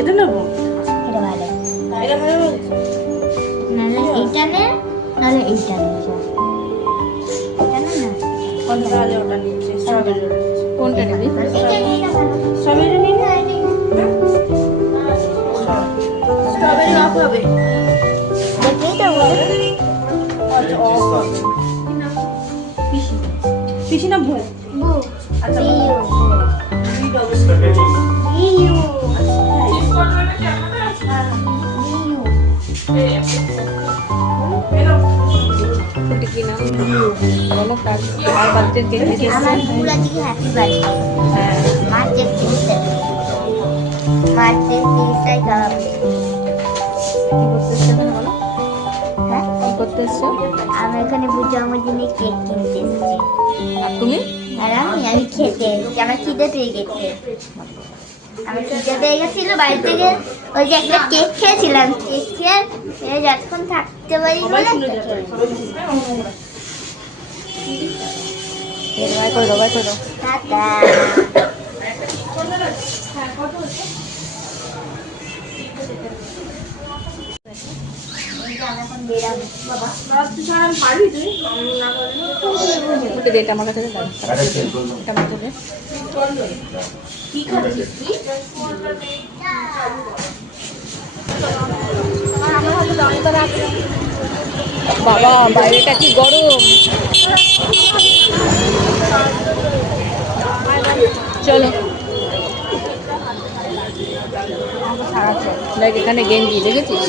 এটা নেবো, এটা ভালো। এটা ভালো। নাহলে এইটা নে, নাহলে এইটা নে। এটা নে না। কোনটা তাহলে ওটা নিচ্ছে, স্ট্রবেরি ওটা নিচ্ছে। কোনটা নিবি? এইটা নিয়ে না ভালো। স্ট্রবেরি নিয়ে নে। স্ট্রবেরি অফ হবে। দেখেই তো বলে। আচ্ছা অফ হবে। পিসি, পিসি না ভু? বু। আচ্ছা বিউ। বিউ। বিউ। কোনটা কি নাম? বলো কার আর বাচ্চার কে কে আমার ফুল আজকে হ্যাপি বার্থডে। হ্যাঁ মার্চের 30 তারিখ। মার্চের 30 তারিখ হবে। কি করতে এসছো এখানে বলো? হ্যাঁ, কি করতে এসছো? আমি এখানে বুঝে আমার জন্য কেক কিনতে এসেছি। আর তুমি? আর আমি খেতে এসেছি। আমার খিদে পেয়ে গেছে। আমার খিদে পেয়ে গেছিল বাড়ি থেকে। ওই যে একটা কেক খেয়েছিলাম, কেক খেয়ে যতক্ষণ থাকতে পারি সবাই বলে শুনে যাচ্ছে। বাই করে দাও, বাই করে দাও। টাটা। এই যে আমি এখন বেরাবো। বাবা, তুই ছাড়া আমি পারবি তুই? আমি না পারলে ওকে দে, এটা আমার কাছে দে, দাও। এটা আমার কাছে দে। কি খাচ্ছিস তুই? বাবা বাইরেটা কি গরম। চলো দেখ এখানে গেঞ্জি দেখেছিস?